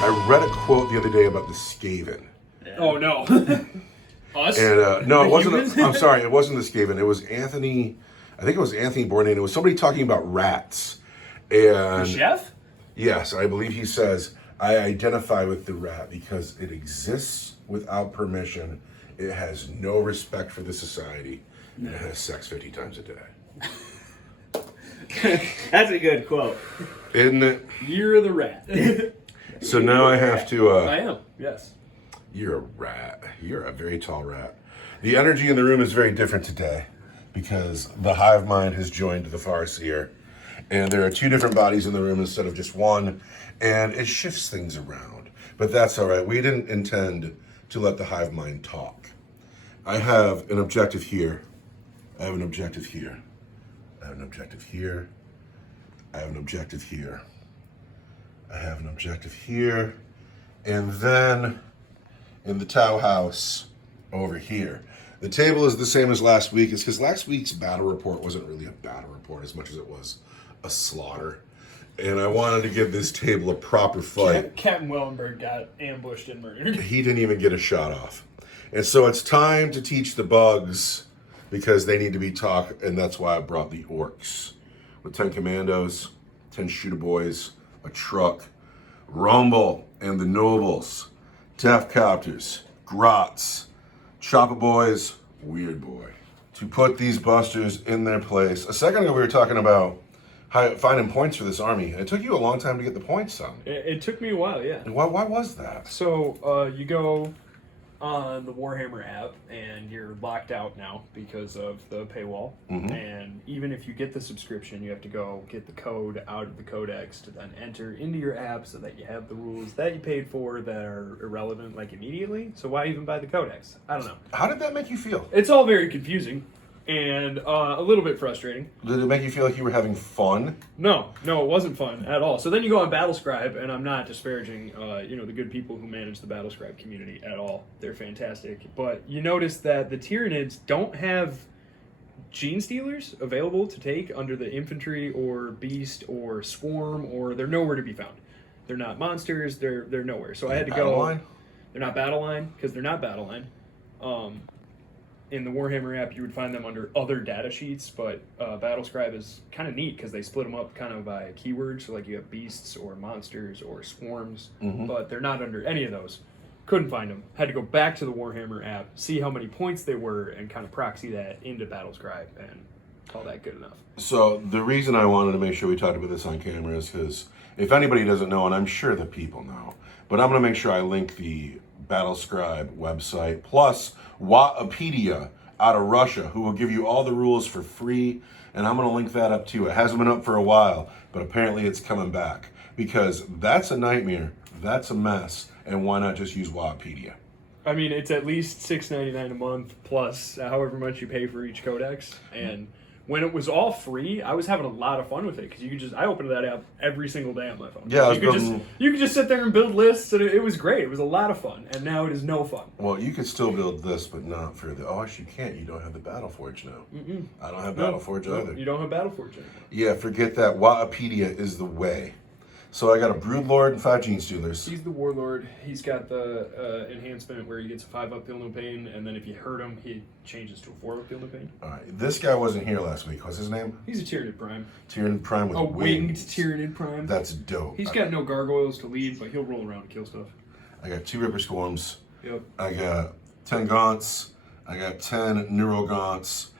I read a quote the other day about the Skaven. Yeah. Oh, no. Us? And no, it wasn't. Humans? I'm sorry, it wasn't the Skaven. It was Anthony. I think it was Anthony Bourdain. It was somebody talking about rats. And The chef? yes, I believe he says, I identify with the rat because it exists without permission. It has no respect for the society. And it has sex 50 times a day. That's a good quote. Isn't it? You're the rat. So now I have to... I am, yes. You're a rat. You're a very tall rat. The energy in the room is very different today because the hive mind has joined the Farseer. And there are two different bodies in the room instead of just one. And it shifts things around. But that's all right. We didn't intend to let the hive mind talk. I have an objective here. I have an objective here. I have an objective here. I have an objective here. I have an objective here. And then in the Tau house over here. The table is the same as last week. It's because last week's battle report wasn't really a battle report as much as it was a slaughter. And I wanted to give this table a proper fight. Captain Wellenberg got ambushed and murdered. He didn't even get a shot off. And so it's time to teach the bugs because they need to be taught, and that's why I brought the Orks. With 10 commandos, 10 shooter boys, a truck, Rumble and the Nobles, Death Copters, Grots, Chopper Boys, Weird Boy. To put these busters in their place. A second ago we were talking about finding points for this army. It took you a long time to get the points, son. It took me a while, yeah. Why was that? So you go on the Warhammer app and you're locked out now because of the paywall. Mm-hmm. And even if you get the subscription, you have to go get the code out of the codex to then enter into your app so that you have the rules that you paid for that are irrelevant like immediately. So why even buy the codex? I don't know. How did that make you feel? It's all very confusing and a little bit frustrating. Did it make you feel like you were having fun? No, it wasn't fun at all. So then you go on Battlescribe, and I'm not disparaging, the good people who manage the Battlescribe community at all. They're fantastic. But you notice that the Tyranids don't have gene stealers available to take under the infantry or beast or swarm, or they're nowhere to be found. They're not monsters. They're nowhere. So I had to go. Line? They're not battle line because they're not battle line. In the Warhammer app, you would find them under other data sheets, but Battlescribe is kind of neat because they split them up kind of by keywords. So, like, you have beasts or monsters or swarms, but they're not under any of those. Couldn't find them. Had to go back to the Warhammer app, see how many points they were, and kind of proxy that into Battlescribe and call that good enough. So, the reason I wanted to make sure we talked about this on camera is because if anybody doesn't know, and I'm sure that people know, but I'm going to make sure I link the Battlescribe website, plus Wikipedia out of Russia, who will give you all the rules for free, and I'm going to link that up too. It hasn't been up for a while, but apparently it's coming back, because that's a nightmare, that's a mess, and why not just use Wikipedia? I mean, it's at least $6.99 a month, plus however much you pay for each codex, and when it was all free, I was having a lot of fun with it because I opened that app every single day on my phone. Yeah, you could just sit there and build lists, and it was great. It was a lot of fun, and now it is no fun. Well, you could still build this, but not for the. Oh, actually, you can't. You don't have the Battleforge now. I don't have Battleforge either. You don't have Battleforge anymore. Yeah, forget that. Wikipedia is the way. So I got a Broodlord and 5 Gene Stealers. He's the Warlord. He's got the enhancement where he gets a 5-up Feel No Pain, and then if you hurt him, he changes to a 4-up Feel No Pain. All right, this guy wasn't here last week. What's his name? He's a Tyranid Prime. Tyranid Prime with a winged wings. Tyranid Prime. That's dope. He's got no gargoyles to lead, but he'll roll around and kill stuff. I got 2 Ripper Swarms. Yep. I got 10 Gaunts. I got 10 Neurogaunts.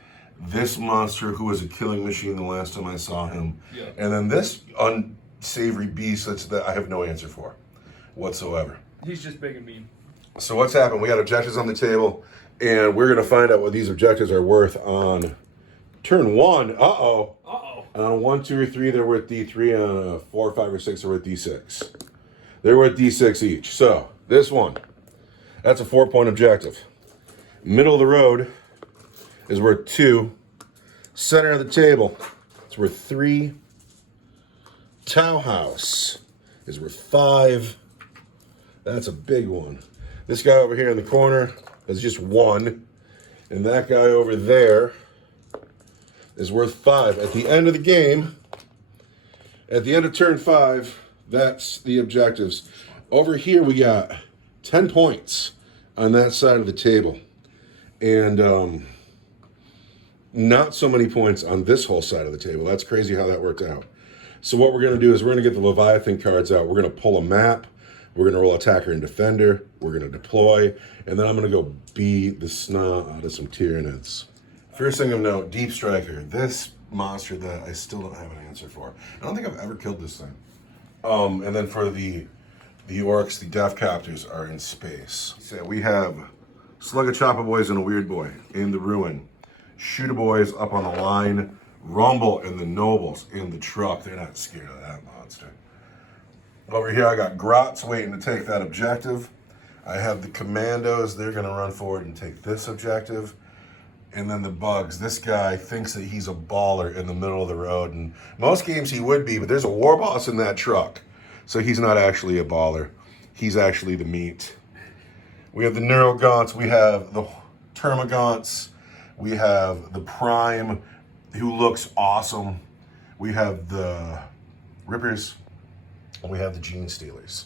This monster who was a killing machine the last time I saw him. Yep. And then this unsavory beast that I have no answer for whatsoever. He's just big and mean. So what's happened? We got objectives on the table, and we're going to find out what these objectives are worth on turn 1. Uh-oh. On 1, 2, or 3, they're worth D3. On 4, 5, or 6, they're worth D6. They're worth D6 each. So this one, that's a 4-point objective. Middle of the road is worth 2. Center of the table, it's worth 3. Tau House is worth 5. That's a big one. This guy over here in the corner is just 1. And that guy over there is worth 5. At the end of the game, at the end of turn 5, that's the objectives. Over here we got 10 points on that side of the table. And not so many points on this whole side of the table. That's crazy how that worked out. So what we're going to do is we're going to get the Leviathan cards out. We're going to pull a map. We're going to roll attacker and defender. We're going to deploy. And then I'm going to go beat the snot out of some Tyranids. First thing of note, Deep Striker. This monster that I still don't have an answer for. I don't think I've ever killed this thing. And then for the Orks, the Death Captors are in space. So we have Slugga Choppa Boys and a Weird Boy in the Ruin. Shooter Boys up on the line. Rumble and the Nobles in the truck. They're not scared of that monster. Over here I got Grots waiting to take that objective. I have the Commandos. They're going to run forward and take this objective. And then the Bugs. This guy thinks that he's a baller in the middle of the road. And most games he would be, but there's a war boss in that truck. So he's not actually a baller. He's actually the meat. We have the Neurogaunts. We have the Termagaunts. We have the Prime, who looks awesome. We have the Rippers. And we have the Gene Stealers.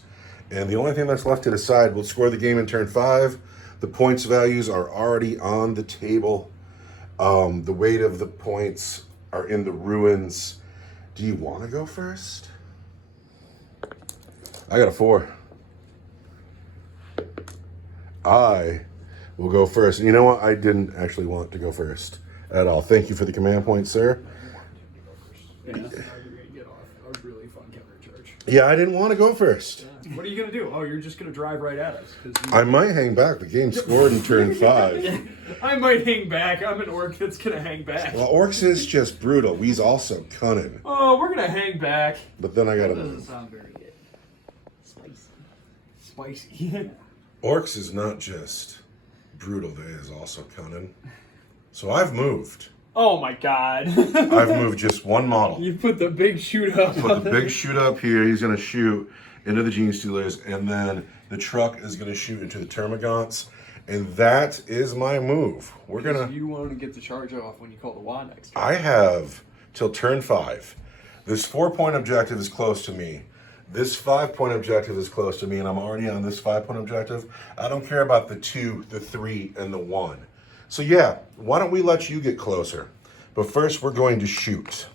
And the only thing that's left to decide, we'll score the game in turn 5. The points values are already on the table. The weight of the points are in the ruins. Do you want to go first? I got a 4. I will go first. And you know what? I didn't actually want to go first at all. Thank you for the command point, sir. Yeah, that's how you're going to get off a really fun counter charge. Yeah, I didn't want to go first. What are you going to do? Oh, you're just going to drive right at us. I might hang back. The game scored in turn 5. I might hang back. I'm an orc that's going to hang back. Well, Orks is just brutal. We's also cunning. Oh, we're going to hang back. But then I got That doesn't to... sound very good. Spicy. Spicy. Orks is not just brutal. They is also cunning. So I've moved. Oh my god. I've moved just one model. You put the big shoot up. Put the big shoot up here. He's going to shoot into the Gene Stealers, and then the truck is going to shoot into the Termagants, and that is my move. We're going to... You want to get the charge off when you call the WA next turn. I have till turn 5. This 4-point objective is close to me. This 5-point objective is close to me, and I'm already on this 5-point objective. I don't care about the 2, the 3, and the 1. So yeah, why don't we let you get closer? But first, we're going to shoot.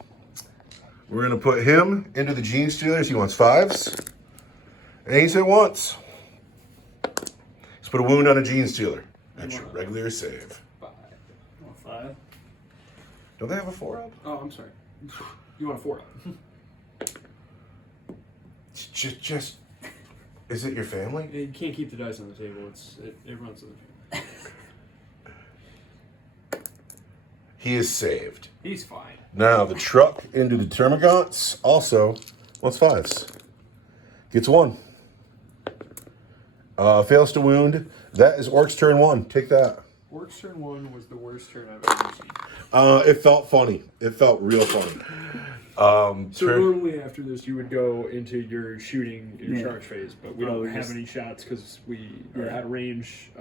We're going to put him into the Gene Stealers. He wants 5s. And he's hit once. Let's put a wound on a Gene Stealer. That's your regular save. 5. You want 5? Don't they have a 4-up? Oh, I'm sorry. You want a 4 up? Just, is it your family? You can't keep the dice on the table. It runs in the family. He is saved. He's fine. Now, the truck into the Termagants also wants 5s. Gets 1. Fails to wound. That is Orc's turn 1. Take that. Orc's turn 1 was the worst turn I've ever seen. It felt funny. It felt real funny. So normally after this, you would go into your shooting, your charge phase, but we don't have any shots because we are out of range.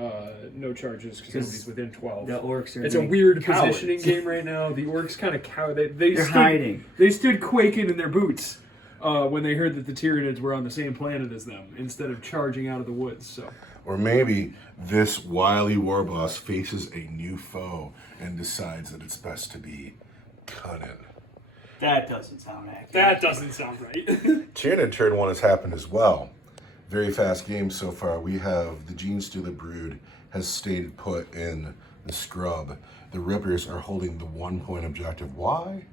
No charges because nobody's within 12. The orcs are. It's a weird positioning game right now. The orcs kind of cower. They're hiding. They stood quaking in their boots when they heard that the Tyranids were on the same planet as them instead of charging out of the woods. So. Or maybe this wily war boss faces a new foe and decides that it's best to be cunning. That doesn't sound accurate. That doesn't sound right. Tyranid turn 1 has happened as well. Very fast game so far. We have the Gene Stealer Brood has stayed put in the scrub. The Rippers are holding the 1-point objective. Why?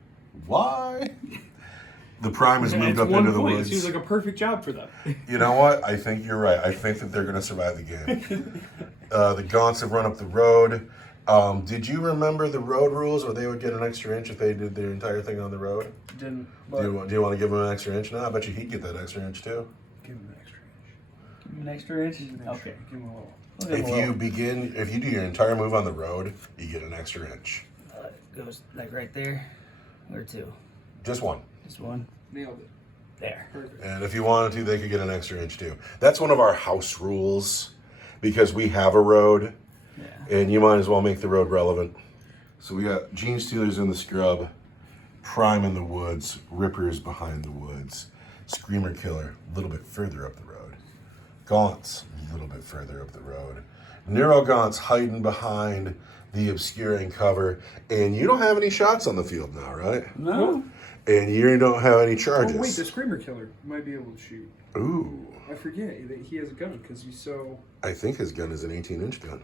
Why? The Prime has moved up into the woods. It seems like a perfect job for them. You know what? I think you're right. I think that they're going to survive the game. The Gaunts have run up the road. Did you remember the road rules where they would get an extra inch if they did their entire thing on the road? Didn't. Do you want to give them an extra inch? No, I bet you he'd get that extra inch too. Give him an extra inch. Give him an extra inch. Okay. Give him a little. If you do your entire move on the road, you get an extra inch. Goes like right there, or 2. Just 1. Just 1. Nailed it. There. Perfect. And if you wanted to, they could get an extra inch too. That's one of our house rules because we have a road. Yeah. And you might as well make the road relevant. So we got Gene Stealers in the scrub, Prime in the woods, Rippers behind the woods, Screamer Killer a little bit further up the road. Gaunt's a little bit further up the road. Neurogaunt's hiding behind the obscuring cover, and you don't have any shots on the field now, right? No. And you don't have any charges. Oh wait, the Screamer Killer might be able to shoot. Ooh. I forget that he has a gun because he's so. I think his gun is an 18-inch gun.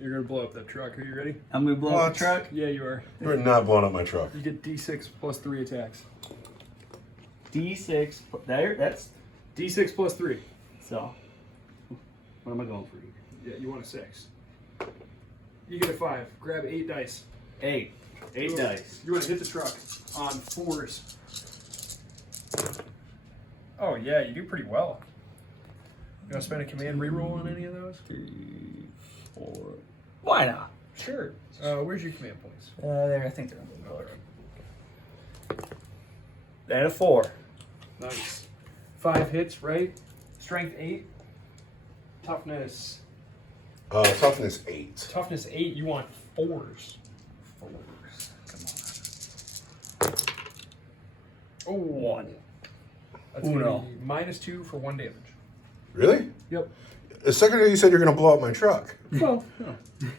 You're gonna blow up that truck. Are you ready? I'm gonna blow up the truck. Yeah, you are. You're not blowing up my truck. You get D6 plus 3 attacks. D6. That's D6 plus 3. so. What am I going for? Yeah, you want a 6. You get a 5. Grab 8 dice. 8. 8 dice. You want to hit the truck on 4s. Oh yeah, you do pretty well. You want to spend a command reroll on any of those? 3, 4. Why not? Sure. Where's your command points? There. I think they're on the lower. And a 4. Nice. 5 hits, right? Strength 8. Toughness. Toughness 8. Toughness 8. You want 4s. 4s. Come on. Oh, 1. That's Uno. gonna be -2 for 1 damage. Really? Yep. A second ago you said you're going to blow up my truck. Well, no.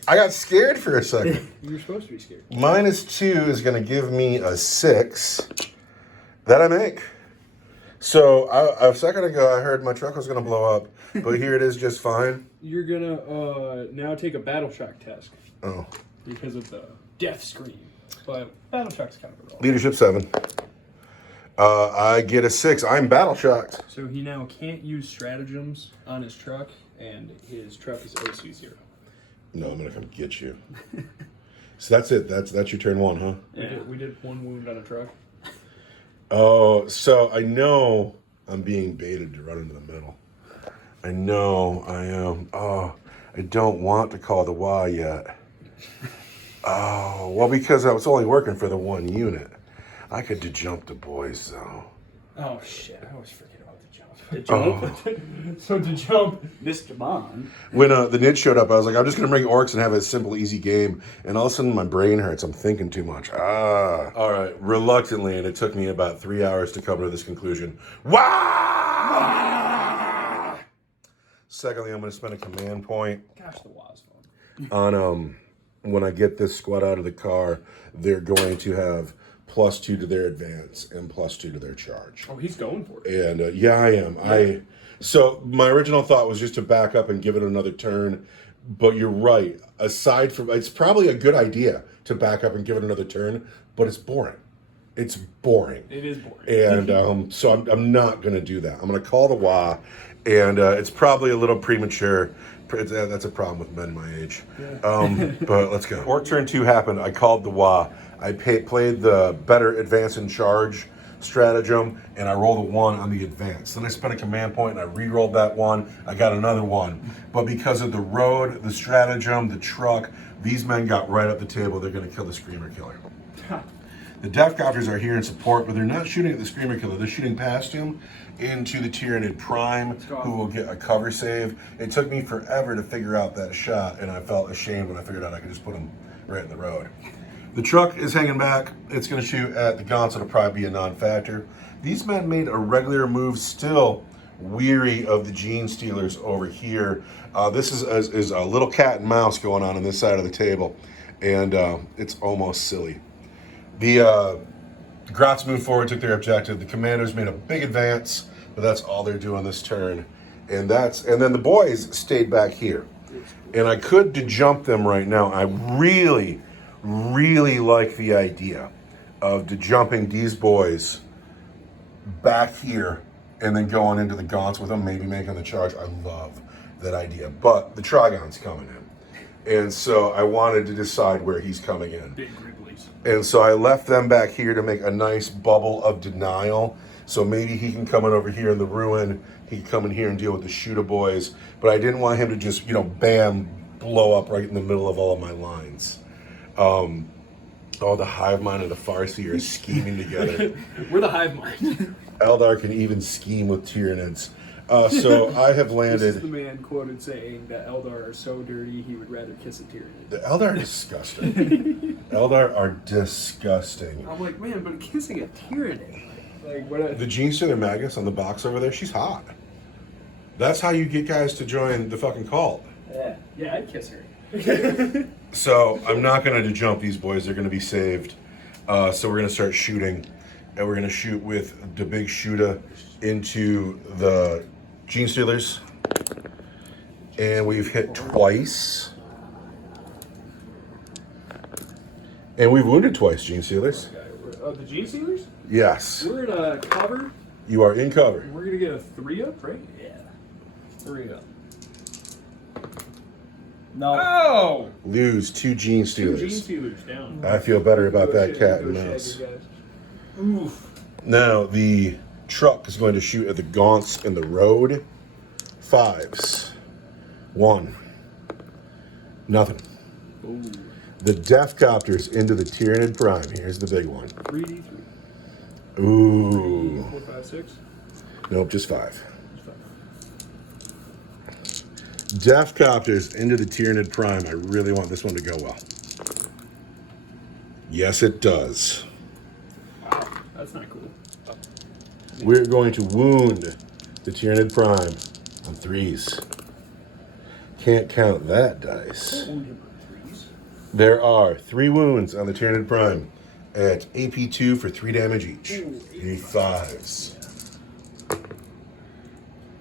I got scared for a second. You're supposed to be scared. -2 is going to give me a 6 that I make. So a second ago I heard my truck was going to blow up, but here it is just fine. You're gonna now take a battle shock test Oh. because of the death scream. But battle shock's kind of a roll. Leadership 7. I get a 6. I'm battle shocked. So he now can't use stratagems on his truck, and his truck is OC 0. No, I'm going to come get you. So that's it. That's your turn 1, huh? We did 1 wound on a truck. Oh, so I know I'm being baited to run into the middle. I know I am. Oh, I don't want to call the Y yet. Oh, well, because I was only working for the 1 unit. I could jump the boys, though. Oh shit! I always forget about the jump. The jump. So to jump, Mr. Bond. When the Nids showed up, I was like, I'm just going to bring Orks and have a simple, easy game. And all of a sudden, my brain hurts. I'm thinking too much. All right. Reluctantly, and it took me about 3 hours to come to this conclusion. Wah! Secondly, I'm going to spend a command point gosh, the was fun. on when I get this squad out of the car, they're going to have +2 to their advance and +2 to their charge. Oh, he's going for it. And yeah, I am. So my original thought was just to back up and give it another turn. But you're right. Aside from, it's probably a good idea to back up and give it another turn, but it's boring. It's boring. It is boring. And so I'm not going to do that. I'm going to call the WA, and it's probably a little premature. That's a problem with men my age. Yeah. But let's go. Orc turn 2 happened. I called the WA. I played the better advance and charge stratagem, and I rolled a 1 on the advance. Then I spent a command point, and I re-rolled that 1. I got another 1. But because of the road, the stratagem, the truck, these men got right up the table. They're going to kill the Screamer Killer. The Death Copters are here in support, but they're not shooting at the Screamer Killer. They're shooting past him into the Tyrannid Prime, who will get a cover save. It took me forever to figure out that shot, and I felt ashamed when I figured out I could just put him right in the road. The truck is hanging back. It's going to shoot at the Gaunts. It'll probably be a non-factor. These men made a regular move, still weary of the Gene Stealers over here. This is a little cat and mouse going on this side of the table, and it's almost silly. The Grots moved forward, took their objective. The Commanders made a big advance, but that's all they're doing this turn. And then the boys stayed back here. And I could jump them right now. I really like the idea of jumping these boys back here and then going into the Gaunts with them, maybe making the charge. I love that idea. But the Trigon's coming in. And so I wanted to decide where he's coming in. Big Griblies. And so I left them back here to make a nice bubble of denial. So maybe he can come in over here in the ruin. He can come in here and deal with the shooter boys. But I didn't want him to just, bam, blow up right in the middle of all of my lines. The hive mind and the Farseer are scheming together. We're the hive mind. Eldar can even scheme with Tyranids. So I have landed. This is the man quoted saying that Eldar are so dirty he would rather kiss a Tyranid. The Eldar are disgusting. Eldar are disgusting. I'm like, man, but kissing a Tyranid. Like, what? The Gene Stealer Magus on the box over there, she's hot. That's how you get guys to join the fucking cult. Yeah. Yeah, I'd kiss her. So I'm not going to jump these boys. They're going to be saved. So we're going to start shooting. And we're going to shoot with the big shooter into the Gene Stealers. And we've hit twice. And we've wounded twice, Gene Stealers. The Gene Stealers? Yes. We're in a cover. You are in cover. We're gonna get a 3-up, right? Yeah. 3-up. No. Oh! Lose 2 Gene Two Gene Stealers. Stealers down. I feel better about Go that shag- cat go and shag mouse. you guys. Oof. Now, the truck is going to shoot at the gaunts in the road. 5s. 1. Nothing. Ooh. The Death Copters into the Tyranid Prime. Here's the big one. 3D3. Ooh. 4, 5, 6. Nope, just 5. Death Copters into the Tyranid Prime. I really want this one to go well. Yes, it does. Wow, that's not cool. We're going to wound the Tyranid Prime on 3s. Can't count that dice. There are 3 wounds on the Tyranid Prime at AP2 for 3 damage each. Ooh, You need 5s.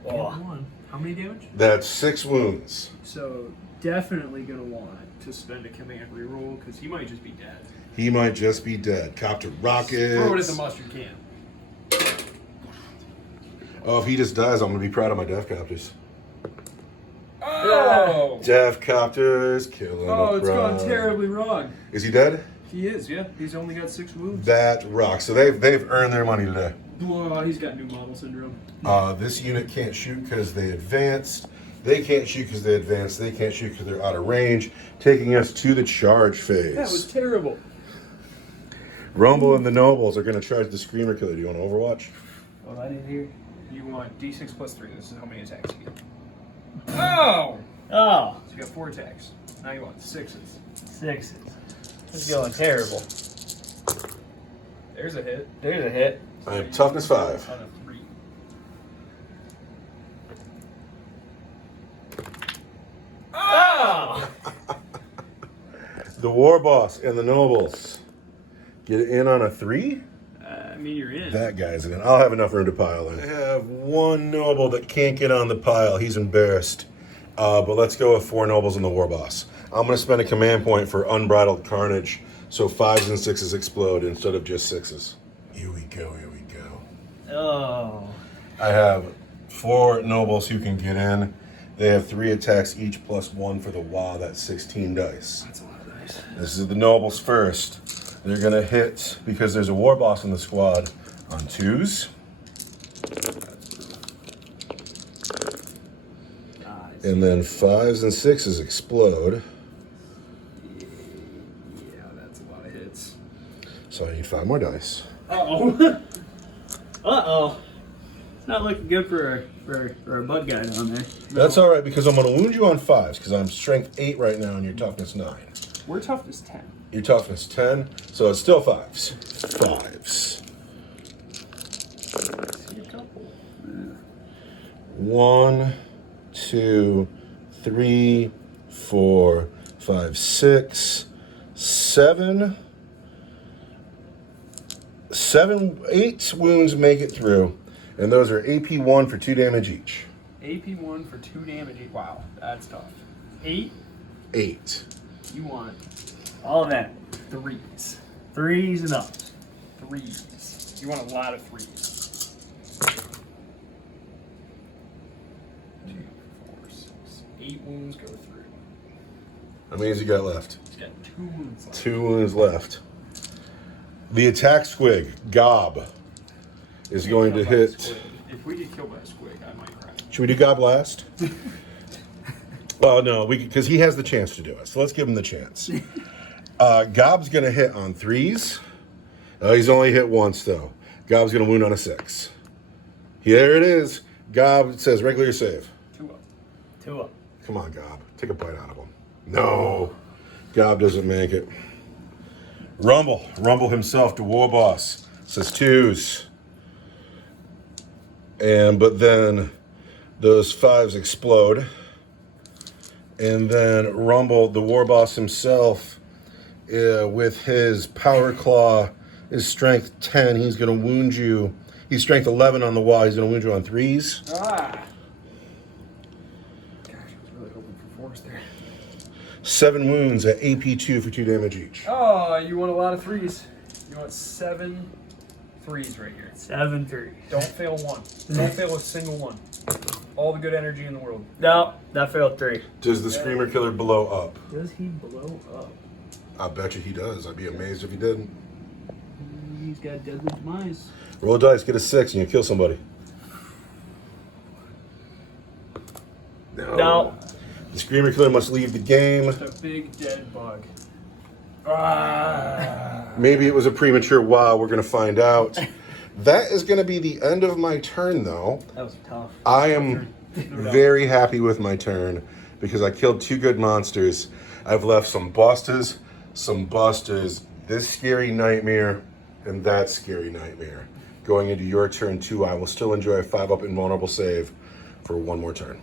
Oh. How many damage? That's 6 wounds. So definitely gonna want to spend a command reroll because he might just be dead. He might just be dead. Copter rockets. Throw it at the mustard can. Oh, if he just dies, I'm gonna be proud of my Death Copters. Oh! Death Copters killing Oh, a it's gone Prime. terribly wrong. Is he dead? He is, yeah. He's only got 6 wounds. That rocks. So they've earned their money today. Whoa, he's got new model syndrome. This unit can't shoot because they advanced. They can't shoot because they advanced. They can't shoot because they're out of range, taking us to the charge phase. That was terrible. Rumble and the Nobles are going to charge the Screamer Killer. Do you want to Overwatch? What I did here? You want D6 plus 3. This is how many attacks you get. Oh! Oh. So you got 4 attacks. Now you want 6s. 6s. This is going terrible. There's a hit. There's a hit. I have toughness 5. On a 3. Oh! The War Boss and the Nobles get in on a 3. I mean, you're in. That guy's in. I'll have enough room to pile in. I have 1 Noble that can't get on the pile. He's embarrassed. But let's go with 4 Nobles and the War Boss. I'm going to spend a command point for Unbridled Carnage, so 5s and 6s explode instead of just 6s. Here we go, here we go. Oh. I have 4 Nobles who can get in. They have 3 attacks each plus 1 for the WA. That's 16 dice. That's a lot of dice. This is the Nobles first. They're going to hit, because there's a War Boss in the squad, on 2s. Nice. And then 5s and 6s explode. Yeah, that's a lot of hits. So I need 5 more dice. Uh-oh. Uh-oh. It's not looking good for our bud guy down there. That's all right, because I'm going to wound you on 5s, because I'm strength 8 right now and your toughness 9. We're toughness 10. Your toughness 10, so it's still 5s. 5s. See a couple. 1, 2, 3, 4, 5, 6, 7. 8 wounds make it through, and those are AP 1 for 2 damage each. AP 1 for 2 damage. Wow, that's tough. 8, 8. you want All of that. 3s. 3s and up. 3s. You want a lot of 3s. 2, 4, 6. 8 wounds go through. How many has he got left? He's got 2 wounds left. 2 wounds left. The attack squig, Gob, is going to Killed by a hit. squig. If we get killed by a squig, I might cry. Should we do Gob last? Well, no, because he has the chance to do it. So let's give him the chance. Gob's going to hit on 3s. He's only hit once, though. Gob's going to wound on a 6. Here it is. Gob says regular save. 2 up. 2 up. Come on, Gob. Take a bite out of him. No. Gob doesn't make it. Rumble himself to War Boss. Says 2s. But then Those 5s explode. And then Rumble, the war boss himself, with his power claw, his strength 10, he's going to wound you. He's strength 11 on the wall. He's going to wound you on 3s. Ah. Gosh, I was really hoping for 4s there. 7 wounds at AP 2 for 2 damage each. Oh, you want a lot of 3s. You want 7 3s right here. 7 3. Don't fail one. Don't fail a single one. All the good energy in the world. No, that failed 3. Does the Screamer Killer blow up? Does he blow up? I bet you he does. I'd be amazed if he didn't. He's got deadly demise. Roll a dice, get a 6, and you kill somebody. No. The Screamer Killer must leave the game. Just a big dead bug. Ah. Maybe it was a premature wow. We're going to find out. That is going to be the end of my turn, though. That was tough. I am very happy with my turn because I killed 2 good monsters. I've left some busters, this scary nightmare, and that scary nightmare. Going into your turn, too, I will still enjoy a 5-up invulnerable save for one more turn.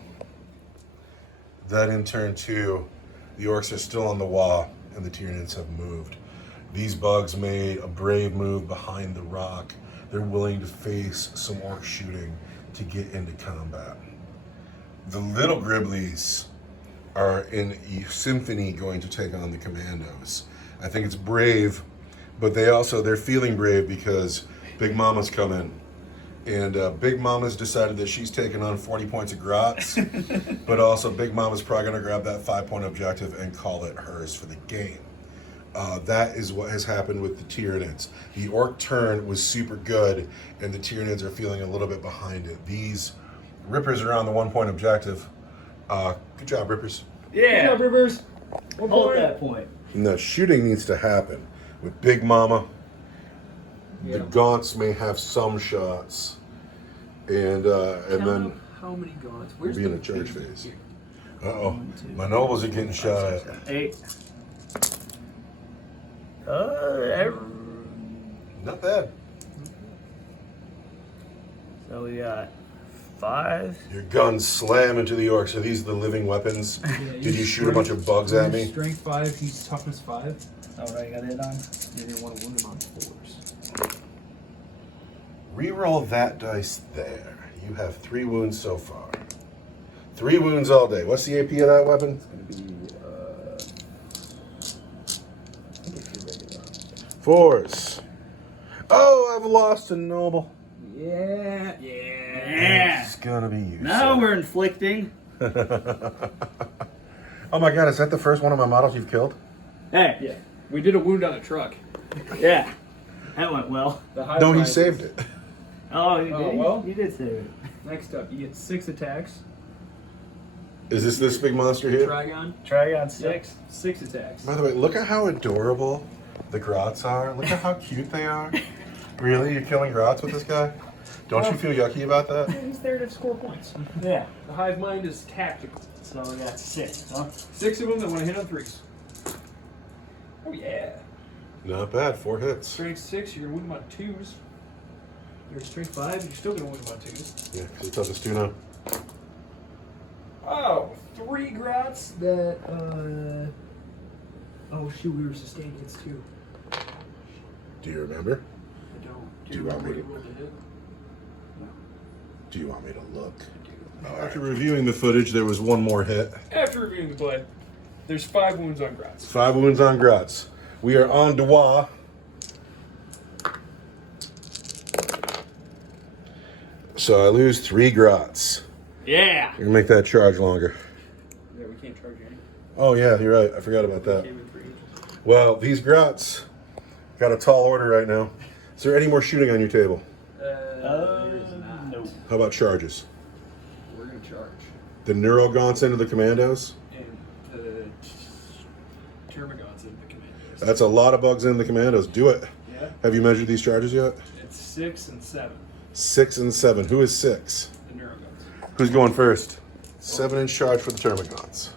Then in turn 2, the Orks are still on the wall, and the Tyranids have moved. These bugs made a brave move behind the rock. They're willing to face some orc shooting to get into combat. The little Gribblies are in a symphony going to take on the Commandos. I think it's brave, but they're feeling brave because Big Mama's come in. And Big Mama's decided that she's taking on 40 points of grots, but also Big Mama's probably going to grab that 5-point objective and call it hers for the game. That is what has happened with the Tyranids. The Orc turn was super good, and the Tyranids are feeling a little bit behind it. These Rippers are on the 1-point objective. Good job, Rippers. Yeah. Good job, Rivers. Hold that point. And the shooting needs to happen. With Big Mama, the Gaunts may have some shots. And then how many gaunts? we'll be in a charge phase. Uh-oh. My nobles are getting shot at. 8. Not bad. So we got 5. Your guns slam into the Orcs. Are these the living weapons? Did you shoot a bunch of bugs at me? Strength 5, he's toughness 5. Oh, what I got hit on? You didn't want to wound him on 4s. Reroll that dice there. You have 3 wounds so far. 3 wounds all day. What's the AP of that weapon? It's going to be, I think it's your regular. 4s. Oh, I've lost a noble. Yeah. It's gonna be you. Now sir. we're inflicting. Oh my god, is that the first one of my models you've killed? Hey. Yeah. We did a wound on a truck. Yeah. That went well. The high No, he price- saved it. Oh, you Oh, did? well. You did save it. Next up, you get 6 attacks. Is this big monster here? Trigon. Try on 6. 6 attacks. By the way, look at how adorable the grots are. Look at how cute they are. Really? You're killing grots with this guy? Don't you feel yucky about that? He's there to score points. Yeah. The hive mind is tactical. So we got 6, huh? 6 of them that want to hit on 3s. Oh yeah. Not bad. 4 hits. Strength 6, you're going to wound them on 2s. You're strength 5, you're still going to wound them on 2s. Yeah, because it's toughest 2 now. Oh, 3 grots that, oh shoot, we were sustained against 2. Do you remember? I don't. Do you want me to- roll the hit? No. Do you want me to look? I do. After reviewing the footage, there was 1 more hit. After reviewing the play, there's 5 wounds on grots. 5 wounds on grots. We are on Dwa. So I lose 3 grots. Yeah. We're gonna make that charge longer. Yeah, we can't charge you any. Oh yeah, you're right. I forgot about that. Came in for each. Well, these grots got a tall order right now. Is there any more shooting on your table? There is not. No. How about charges? We're going to charge. The Neurogaunts into the Commandos? And the Termagants in the commandos. That's a lot of bugs in the Commandos. Do it. Yeah. Have you measured these charges yet? It's 6 and 7. 6 and 7. Who is 6? The Neurogons. Who's going first? 7-inch charge for the Termagants.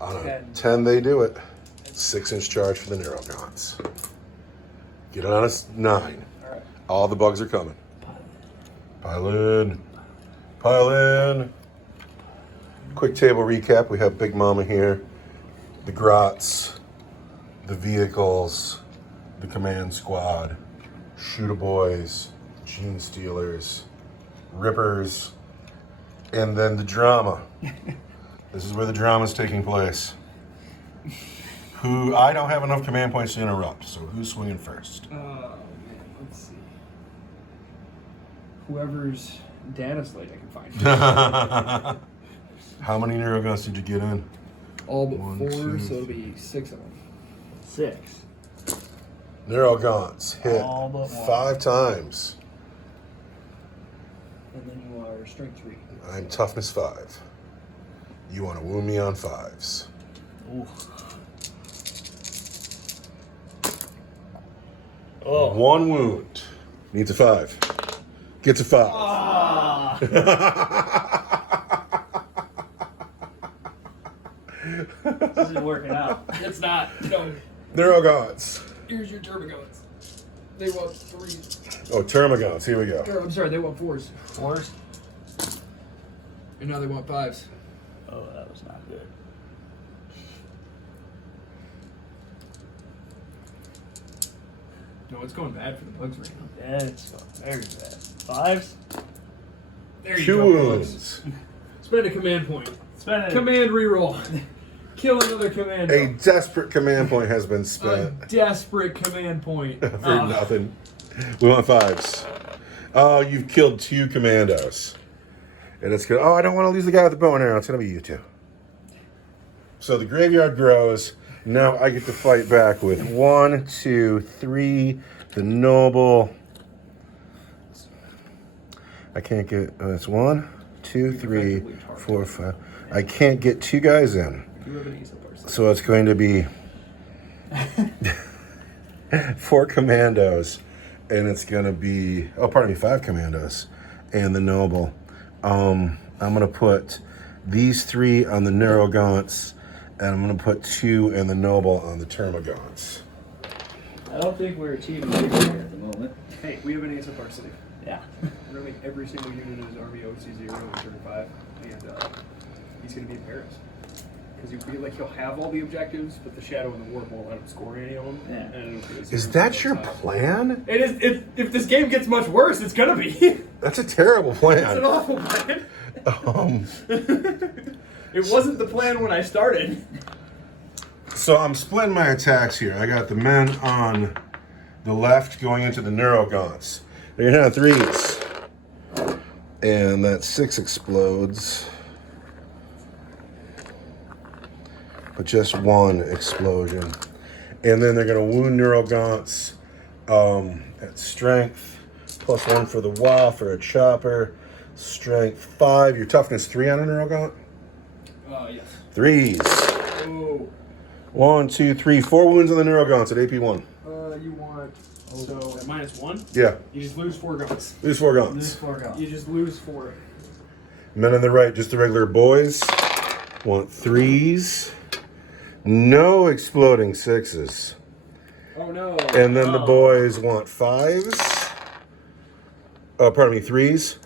On a 10. 10, they do it. 6-inch charge for the Neurogons. Get it on a 9. All right. All the bugs are coming. Pile in. Pile in. Quick table recap. We have Big Mama here, the Grots, the vehicles, the command squad, Shooter Boys, Gene Stealers, Rippers, and then the drama. This is where the drama is taking place. I don't have enough command points to interrupt, so who's swinging first? Oh, man, let's see. Whoever's data's late, I can find. How many neuroguns did you get in? All but 1, 4, 2, so it'll be 6 of them. 6. Neuroguns hit All but 1. 5 times. And then you are strength 3. I'm toughness 5. You want to wound me on 5s. Ooh. Oh. 1 wound. Needs a 5. Gets a 5. Ah. This isn't working out. It's not. No. Neuroguns. Here's your Termagants. They want 3. Oh, Termagants. Here we go. Or, I'm sorry, they want 4s. 4s? And now they want 5s. Oh, that was not good. No, it's going bad for the bugs right now. Yeah, it's very bad. 5s? There you 2 go, wounds. bugs. Spend a command point. Spend it. Command reroll. Kill another commando. A desperate command point has been A spent desperate command point. for nothing. We want 5s. Oh, you've killed 2 commandos. And it's good. Oh, I don't want to lose the guy with the bow and arrow. It's going to be you 2. So the graveyard grows. Now I get to fight back with 1, 2, 3. The noble. I can't get. That's 1, 2, 3, 4, 5. I can't get 2 guys in. You have an Aesop Arsenal. So it's going to be 4 commandos, and it's going to be 5 commandos, and the noble. I'm going to put these 3 on the Neurogaunts, and I'm going to put 2 and the noble on the Termagants. I don't think we're achieving here at the moment. Hey, we have an Aesop Arsenal. Yeah. We're gonna make every single unit in his army OC0 and turn 5, and he's gonna be in Paris. Because you feel like he'll have all the objectives, but the Shadow and the Warp won't let him score any of them. Yeah. And it'll be Is that your plan? It is. If this game gets much worse, it's gonna be. That's a terrible It's an plan. awful plan. Um, It wasn't the plan when I started. so I'm splitting my attacks here. I got the men on the left going into the Neurogaunts. They're going to have 3s. And that 6 explodes. But just 1 explosion. And then they're going to wound Neurogaunts at strength. +1 for the wah for a chopper. Strength 5. Your toughness 3 on a Neurogaunt? Yes. 3s. Oh. 1, 2, 3, 4 wounds on the Neurogaunts at AP1. You want so at -1. Yeah, You just lose 4 guns. lose 4 This guns. 4 go. You just lose 4. Men on the right, just the regular boys. Want 3s. No exploding 6s. Oh no. And then the Oh. boys want 5s. Pardon me, 3s.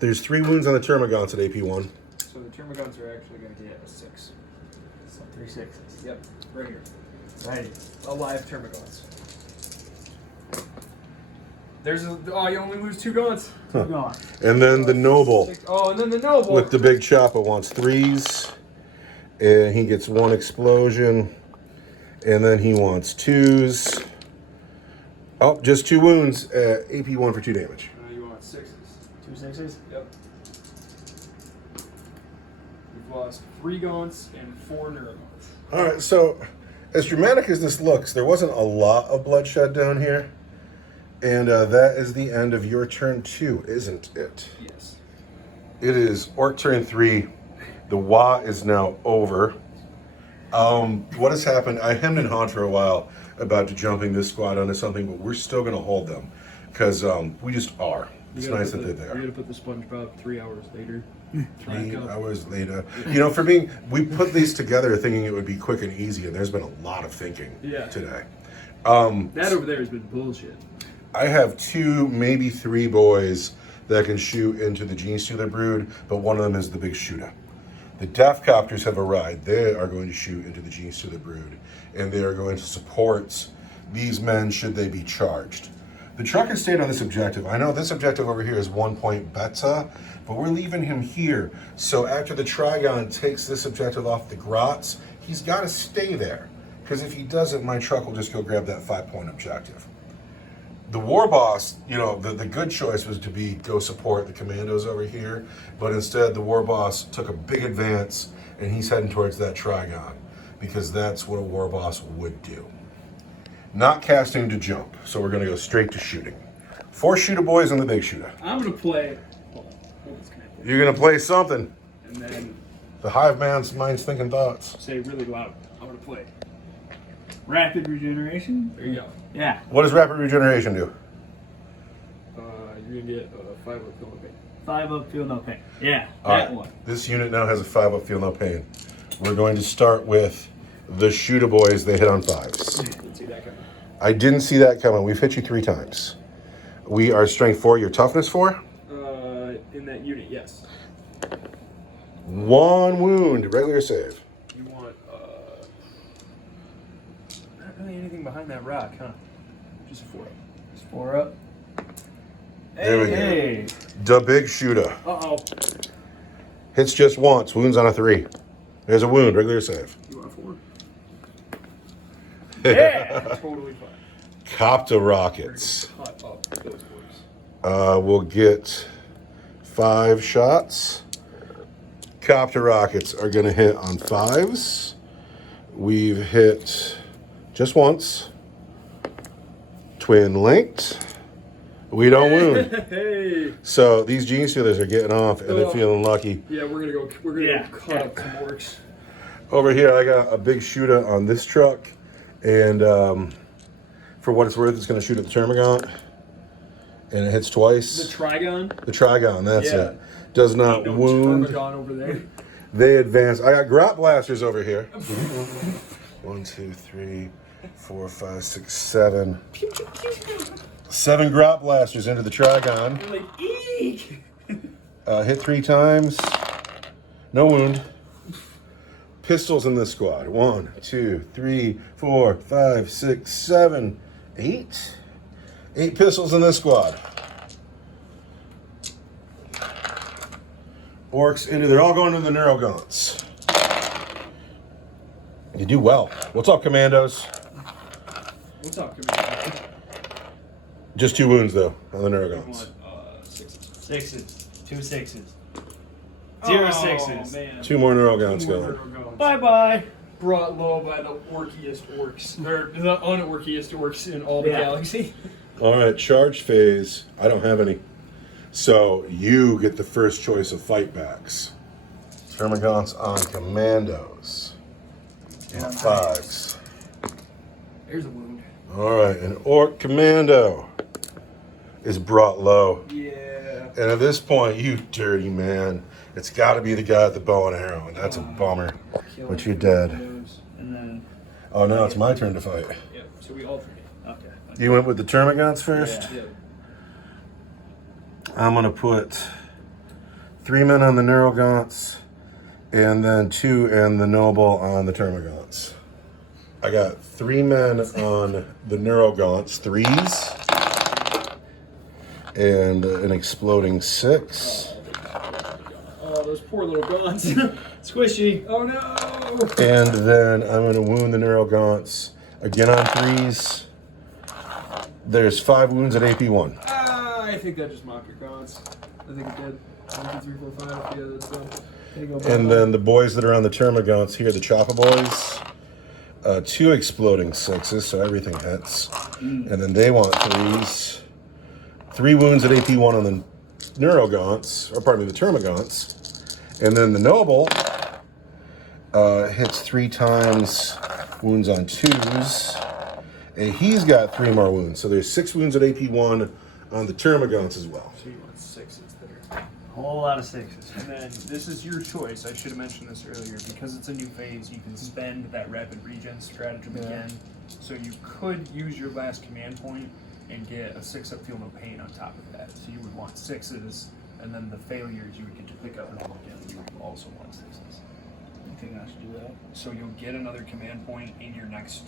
There's 3 wounds on the Termagants at AP1. So the Termagants are actually going to get a 6. So 3 6s. Yep, right here. Right. Alive Termagants. There's a. Oh, you only lose 2 guns. Keep going. And then the noble Oh, and then the noble. with the big chopper wants 3s. And he gets 1 explosion. And then he wants 2s. Oh, just 2 wounds at AP1 for 2 damage. You want 6s. 2 6s? Yep. You've lost 3 gaunts and 4 neurogaunts. All right, so as dramatic as this looks, there wasn't a lot of bloodshed down here. And that is the end of your turn 2, isn't it? Yes. It is Orc turn 3. The Wah is now over. What has happened? I hemmed and hawed for a while about jumping this squad onto something, but we're still going to hold them because we just are. It's nice that they're there. You're going to put the SpongeBob 3 hours later. 3 hours later. You know, for me, we put these together thinking it would be quick and easy, and there's been a lot of thinking today. That over there has been bullshit. I have 2, maybe 3 boys that can shoot into the Gene Stealer brood, but one of them is the big shooter. The Death Copters have arrived. They are going to shoot into the Gene Stealer brood, and they are going to support these men should they be charged. The truck has stayed on this objective. I know this objective over here is 1 point beta, but we're leaving him here. So after the Trigon takes this objective off the grots, he's got to stay there. Because if he doesn't, my truck will just go grab that 5 point objective. The War Boss, you know, the good choice was to go support the commandos over here, but instead the War Boss took a big advance and he's heading towards that Trigon, because that's what a War Boss would do. Not casting to jump, so we're going to go straight to shooting. 4 shooter boys and the big shooter. I'm gonna play. Hold on. Hold this connected. You're going to play something. And then The hive mind's thinking thoughts. say really loud. I'm gonna play. Rapid regeneration? There you go. Yeah. What does rapid regeneration do? You're gonna get 5 up kill pain. 5 up, feel no pain. Yeah, All that right. one. This unit now has a 5 up, feel no pain. We're going to start with the shooter boys. They hit on 5s. Didn't see that coming. I didn't see that coming. We've hit you 3 times. We are strength 4, your toughness 4. In that unit, yes. 1 wound, regular save. You want not really anything behind that rock, huh? Just a 4 up. Just 4 up. There we go. Hey. The big shooter. Uh-oh. Hits just once, wounds on a 3. There's a wound, regular save. You want a 4? Yeah. Totally fine. Copter We're gonna rockets. cut up those boys. We'll get 5 shots. Copter rockets are going to hit on 5s. We've hit just once. Twin linked. We don't wound. Hey. So these Gene Stealers are getting off and they're feeling lucky. Yeah, we're gonna go Yeah. cut up some orcs. Over here, I got a big shooter on this truck. And for what it's worth, it's going to shoot at the Termagant. And it hits twice. The Trigon. The Trigon, that's Yeah. it. Does not No wound. Termagant over there. They advance. I got grot blasters over here. 1, 2, 3, 4, 5, 6, 7. 7 grot blasters into the Trigon. You're like, eek! Hit 3 times. No wound. Pistols in this squad. 1, 2, 3, 4, 5, 6, 7, 8. 8 pistols in this squad. Orks they're all going to the Neurogaunts. You do well. What's up, commandos? What's up, Commander? Just 2 wounds though on the You Neurogaunts. want 6s. 6s. 2 6s. 0 6s. Man. 2 more Neurogaunts going. Bye-bye. Brought low by the orkiest orcs, or the unorkiest orcs in all the Yeah. galaxy. All right, charge phase. I don't have any. So you get the first choice of fight backs. Termagants on commandos. And 5s. There's a wound. All right, an Orc commando is brought low. Yeah. And at this point, you dirty man, it's got to be the guy at the bow and arrow, and that's a bummer. But you're dead. And then, Oh, now it's my turn to fight. Yep. So we alternate. okay. You went with the Termagants first? Yeah. Yeah. I'm going to put 3 men on the Neurogaunts, and then 2 and the Noble on the Termagants. I got 3 men on the Neurogaunts, 3s, and an exploding 6. Oh, those poor little guns. Squishy. Oh no! And then I'm going to wound the Neurogaunts again on 3s. There's 5 wounds at AP1. I think that just mocked your guns. I think it did. 1, 2, 3, 4, 5. Yeah, that's done. There you go. And then the boys that are on the Termagants here, the Chopper boys, 2 exploding 6s, so everything hits. And then they want 3s. 3 wounds at AP1 on the Neurogaunts, or pardon me, the Termagants. And then the Noble hits 3 times, wounds on 2s. And he's got 3 more wounds. So there's 6 wounds at AP1 on the Termagants as well. So you want 6s there. Whole lot of 6s. And then this is your choice. I should have mentioned this earlier. Because it's a new phase, you can spend that rapid regen stratagem Yeah. again. So you could use your last command point and get a 6-up feel no pain on top of that. So you would want 6s, and then the failures you would get to pick up and look at. You would also want 6s. I think I should do that. So you'll get another command point in your next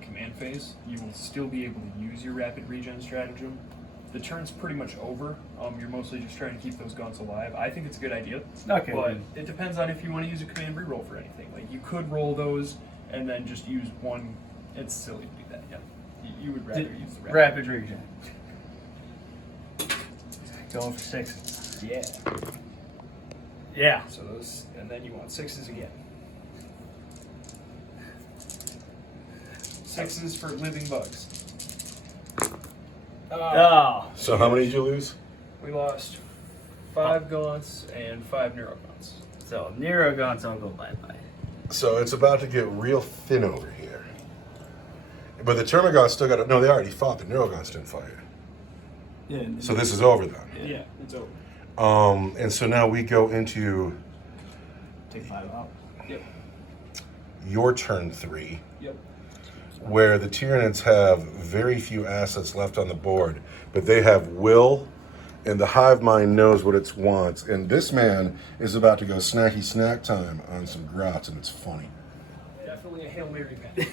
command phase. You will still be able to use your rapid regen stratagem. The turn's pretty much over. You're mostly just trying to keep those gaunts alive. I think it's a good idea. Okay. But it depends on if you want to use a command reroll for anything. Like, you could roll those and then just use one. It's silly to do that, yeah. You would rather use the rapid regen. Going for 6s. Yeah. Yeah. So those, and then you want 6s again. 6s for living bugs. Oh. So how many did you lose? We lost 5 gaunts and 5 neurogaunts. So Neurogons don't go bye-bye. So it's about to get real thin over here. But the Termagants still got to... No, they already fought. The Neurogons didn't fight. Yeah. So this is over then. Yeah, it's over. And so now we go into Take 5 out. Yep. your turn 3, Yep. where the Tyranids have very few assets left on the board, but they have will, and the hive mind knows what it wants. And this man is about to go snacky snack time on some grots, and it's funny. Definitely a Hail Mary man.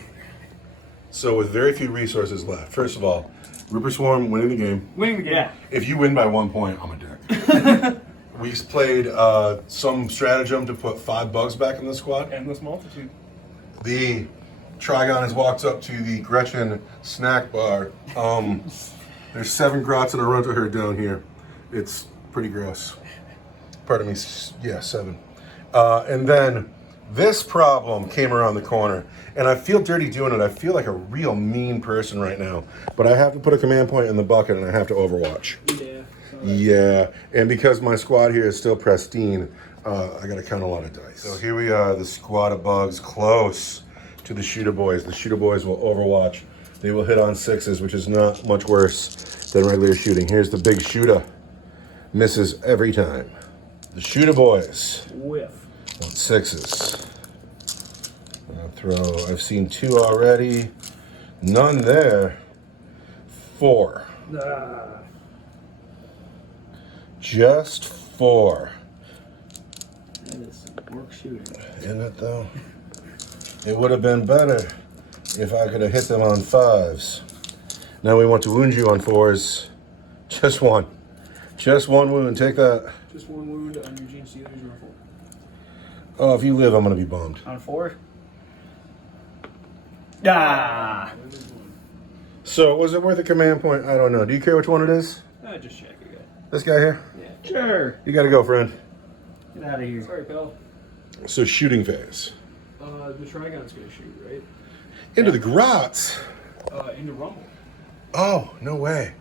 So with very few resources left, first of all, Ripper Swarm winning the game. Winning the game. Yeah. If you win by 1 point, I'm a dick. We played some stratagem to put 5 bugs back in the squad. Endless multitude. The Trigon has walked up to the Gretchen snack bar. There's 7 grots in a run to her down here. It's pretty gross. Pardon me. Yeah, 7. And then this problem came around the corner. And I feel dirty doing it. I feel like a real mean person right now. But I have to put a command point in the bucket and I have to overwatch. Yeah. Yeah, and because my squad here is still pristine, I gotta count a lot of dice. So here we are, the squad of bugs, close to the shooter boys. The shooter boys will overwatch. They will hit on 6s, which is not much worse than regular shooting. Here's the big shooter. Misses every time. The shooter boys Whiff. want 6s. I've seen 2 already. None there. 4. Just 4. That is some work shooting. Isn't it though? It would have been better if I could have hit them on 5s. Now we want to wound you on 4s. Just 1. Just 1 wound. Take that. Just 1 wound on your Gene Stealers rifle. Oh, if you live, I'm going to be bummed. On 4? Ah! So, was it worth a command point? I don't know. Do you care which one it is? Just check again. This guy here? Yeah. Sure. You got to go, friend. Get out of here. Sorry, pal. So, shooting phase. The Trigon's gonna shoot, right? Into the grots. Into Rumble. Oh, no way.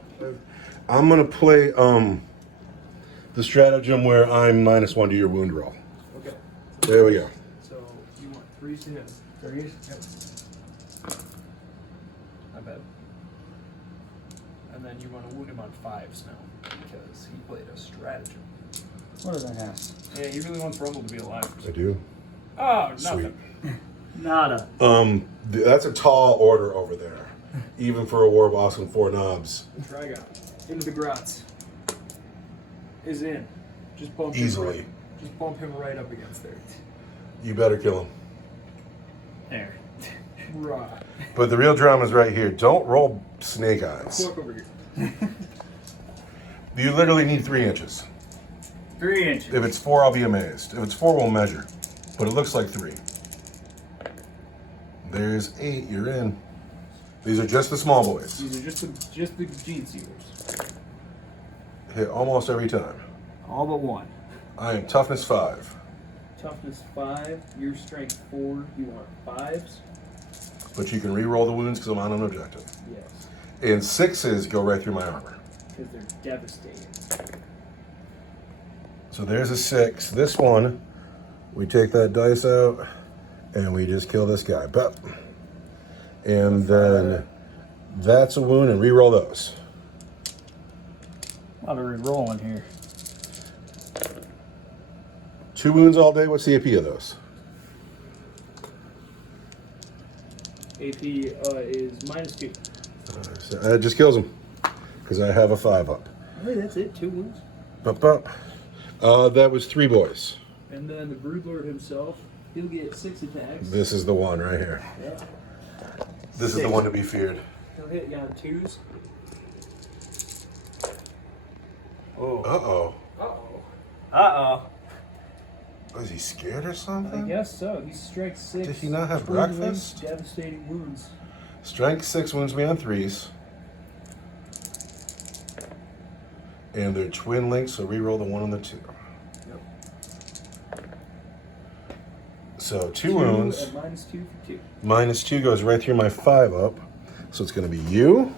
I'm going to play the stratagem where I'm -1 to your wound roll. Okay. There we go. So you want 3s to him. 3s? Yep. Not bad. And then you want to wound him on 5s now because he played a stratagem. What does that have? Yeah, he really wants Rumble to be alive. I do. Oh, Sweet. nothing. Nada. That's a tall order over there, even for a war boss and 4 knobs. Trigon. Into the grots. Is in. Just bump Easily. Him right, just bump him right up against there. You better kill him. There. Right. But the real drama is right here. Don't roll snake eyes. Look over here. You literally need 3 inches. 3 inches. If it's 4, I'll be amazed. If it's 4, we'll measure. But it looks like 3. There's 8. You're in. These are just the small boys. These are just the Gene Stealers. Hit almost every time. All but 1. I am toughness 5. Toughness 5. Your strength 4. You want 5s? But you can re-roll the wounds because I'm on an objective. Yes. And 6s go right through my armor. Because they're devastating. So there's a 6. This one, we take that dice out and we just kill this guy. But, and then that's a wound and re-roll those. A lot of re-rolling here. 2 wounds all day. What's the AP of those? AP is -2. So that just kills him. because I have a 5-up. Hey, that's it. 2 wounds. Up. That was 3 boys. And then the Broodlord himself, he'll get 6 attacks. This is the one right here. Yeah. This is the one to be feared. He'll hit you on 2s. Oh. Uh-oh. Uh-oh. Was he scared or I something? guess so. He strikes 6. Did he not have twin breakfast? links, devastating wounds. Strength 6 wounds me on 3s. And they're twin links, so re-roll the 1 and the 2. Yep. So 2 wounds. And -2 for 2. -2 goes right through my 5-up. So it's going to be you.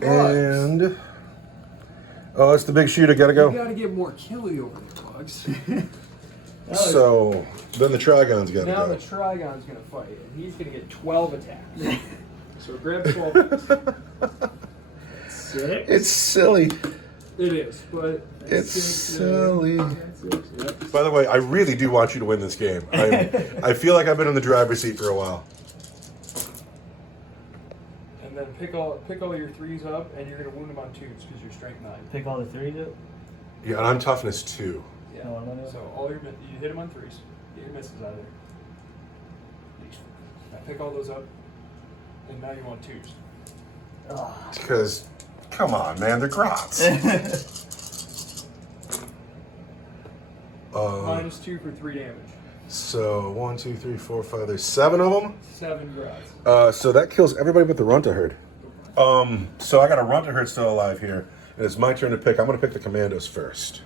And... Oh, it's the big shooter. Gotta go. You gotta get more killy over there, Bugs. So then the Trigon's gotta Now go. the Trigon's gonna fight, and he's gonna get 12 attacks. So grab 12. 6. It's silly. It is, but It's 6, silly. 6, yep. By the way, I really do want you to win this game. I feel like I've been in the driver's seat for a while. And then pick all your 3s up, and you're gonna wound them on 2s because you're strength 9. Pick all the 3s up. Yeah, and I'm toughness 2. Yeah. No, I'm not. So you hit them on 3s. Get your misses out of there. Now pick all those up, and now you want 2s. Oh. Because, come on, man, they're grots. -2 for 3 damage. So 1, 2, 3, 4, 5. There's 7 of them. 7 grots. So that kills everybody but the Runtaherd. So I got a Runtaherd still alive here. And it's my turn to pick. I'm going to pick the Commandos first.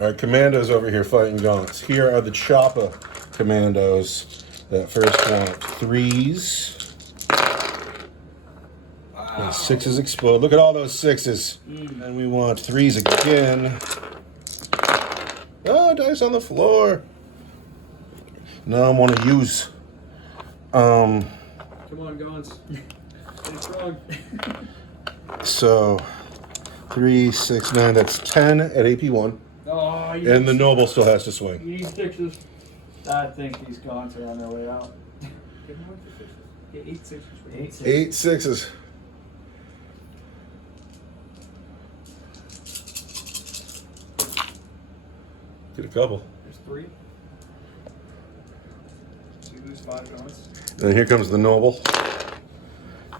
All right, Commandos over here fighting Gaunts. Here are the Choppa Commandos that first want 3s. And 6s explode. Look at all those 6s. And we want 3s again. Oh, dice on the floor. Now I want to use... Come on, Gons. Finish strong. So 3, 6, 9, that's 10 at AP1. Oh, And the Noble still has to swing. You need 6s. I think these Gaunts are on their way out. Give him 1 for 6s. Yeah, 8 6s. 8 6. 8 6s. Get a couple. There's 3. So you lose 5 Gons. And here comes the Noble.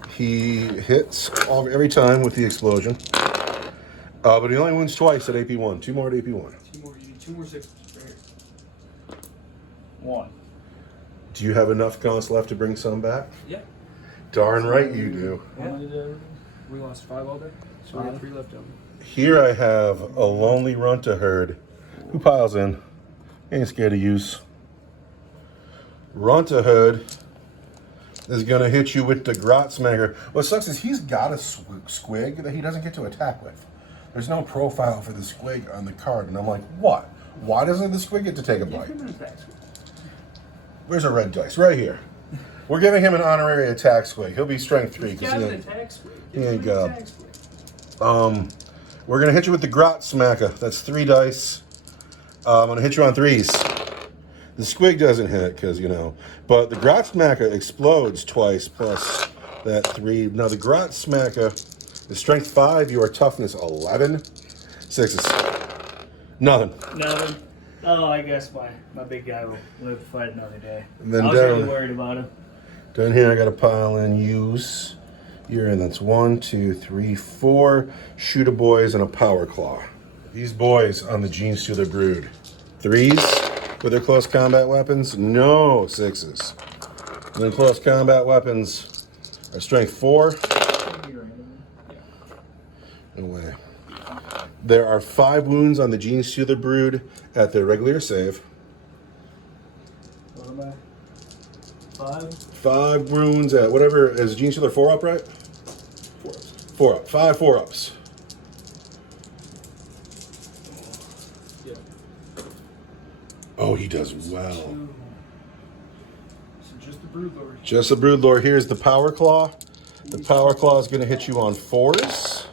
He hits every time with the explosion. But he only wins twice at AP1. 2 more at AP1. 2 more. You need 2 more 6s. Right here. 1. Do you have enough Gaunts left to bring some back? Yeah. Darn right you do. We lost 5 all day, so we got 3 left over. Here I have a lonely Runtaherd who piles in. Ain't scared of use. Runtaherd is going to hit you with the Grotsmaker. What sucks is he's got a squig that he doesn't get to attack with. There's no profile for the squig on the card, and I'm like, what? Why doesn't the squig get to take a bite? Where's a red dice? Right here. We're giving him an honorary attack squig. He'll be strength 3 because he ain't. He ain't got. We're gonna hit you with the Grotsmaker. That's 3 dice. I'm gonna hit you on 3s. The squig doesn't hit because but the Grotsmaker explodes twice plus that 3. Now the Grotsmaker is strength 5. You are toughness 11. 6s. Nothing. Nothing. Oh, I guess my big guy will live to fight another day. And then I was really down- worried about him. Down here, I got to pile in use. You're in. That's 1, 2, 3, 4 shooter boys and a power claw. These boys on the Genestealer Brood. 3s with their close combat weapons. No 6s. And then close combat weapons are strength 4. No way. There are 5 wounds on the Genestealer Brood at their regular save. What am I? 5? 5 wounds at whatever. Is Genestealer 4 up, right? 4 ups. 4 up. 5 4-ups. Yeah. Oh, he does well. So just the Broodlord. Just the Broodlord. Here's the Power Claw. The Power Claw is going to hit you on 4s.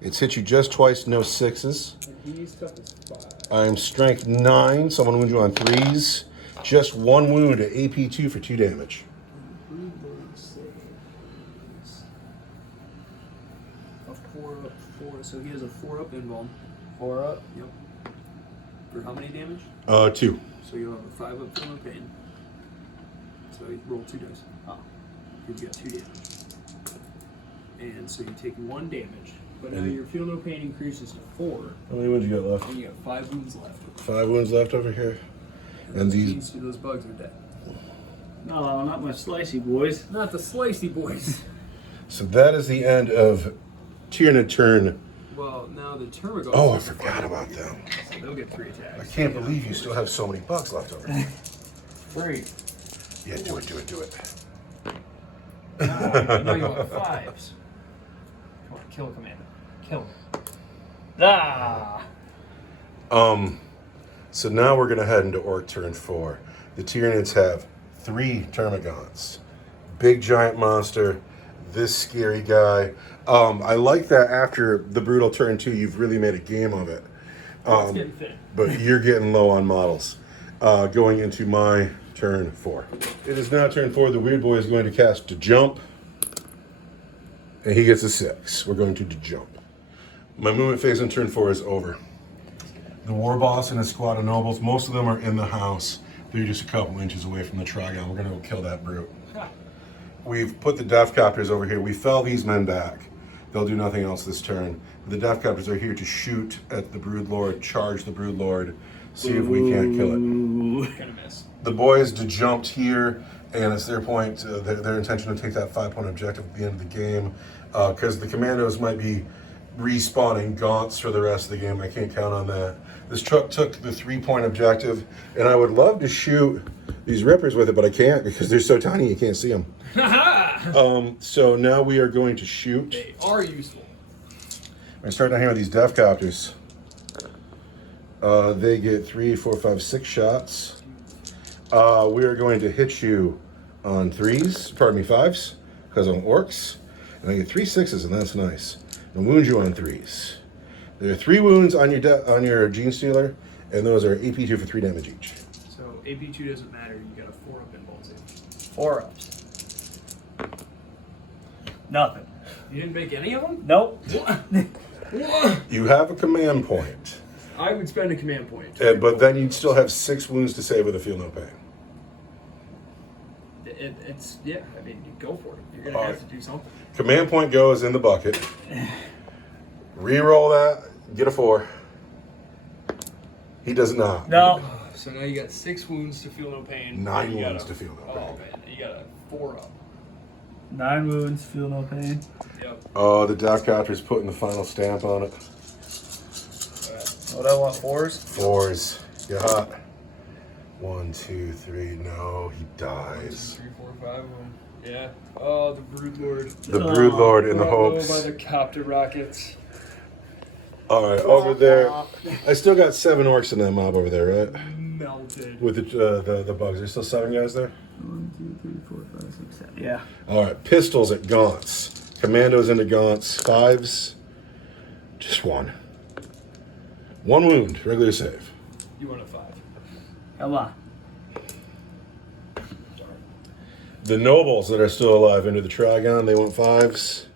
It's hit you just twice, no 6s. And he's tough as 5. I am strength 9. Someone wound you on 3s. Just 1 wound at AP2 for 2 damage. Broodlord saves. So he has a 4-up invuln. 4 up. Yep. For how many damage? 2. So you'll have a 5-up feel no pain. So you roll 2 dice. Oh. You've got 2 damage. And so you take 1 damage. But now And- your feel no pain increases to 4. How many wounds you got left? And you got 5 wounds left. 5 wounds left over here. And these. Those bugs are dead. No, not my slicey boys. Not the slicey boys. So that is the end of Tyrannid turn. Well, now the Termagants. Oh, I forgot about them. So they'll get 3 I attacks. can't believe you still have so many bugs left over here. 3. Yeah, do it. Now you want 5s. Come on, kill a commander. Kill him. Ah! So now we're gonna head into Orc turn 4. The Tyranids have 3 Termagants. Big giant monster, this scary guy. I like that after the brutal turn 2, you've really made a game of it. It's getting thin. But you're getting low on models. Going into my turn 4. It is now turn 4. The weird boy is going to cast to jump. And he gets a 6. We're going to jump. My movement phase in turn 4 is over. The war boss and his squad of nobles, most of them are in the house. They're just a couple inches away from the Trigon. We're going to go kill that brute. We've put the Death Copters over here. We fell these men back. They'll do nothing else this turn. The Death Copters are here to shoot at the Brood Lord, charge the Brood Lord, see if we can't kill it. Gonna miss. The boys jumped here, and it's their point, their intention to take that 5-point objective at the end of the game, because the commandos might be respawning gaunts for the rest of the game. I can't count on that. This truck took the 3-point objective, and I would love to shoot these rippers with it, but I can't because they're so tiny you can't see them. So now we are going to shoot. They are useful. We're starting out here with these Death Copters. They get 3, 4, 5, 6 shots. We are going to hit you on 5s, because I'm Orks. And I get 3 6s, and that's nice. And wound you on 3s. There are 3 wounds on your Gene Stealer, and those are AP2 for 3 damage each. So AP2 doesn't matter. You got a 4-up in balls. 4 ups. Nothing. You didn't make any of them? Nope. You have a command point, I would spend a command point. but then you'd still have 6 wounds to save with a feel no pain. It's yeah. I mean, you go for it. You're gonna have to do something. Command point goes in the bucket. Reroll that, get a 4. He does not. No. So now you got 6 wounds to feel no pain. 9 You got wounds a- to feel no Oh pain. man, you got a 4-up. 9 wounds, feel no pain. Yep. Oh, the Death Copter's putting the final stamp on it. What I want, 4s? 4s. Get hot. 1, 2, 3. No, he 1, 2, dies. 3, 4, 5 of them. Yeah. Oh, the Brood Lord. The Brood Lord in the Brought low hopes. by the copter rockets. All right, over there. I still got 7 Orcs in that mob over there, right? Melted. With the bugs. There's still 7 guys there? 1, 2, 3, 4, 5, 6, 7. Yeah. All right, pistols at gaunts. Commandos into gaunts. 5s. Just 1. 1 wound. Regular save. You want a 5. Come on. The nobles that are still alive into the Trigon, they want 5s.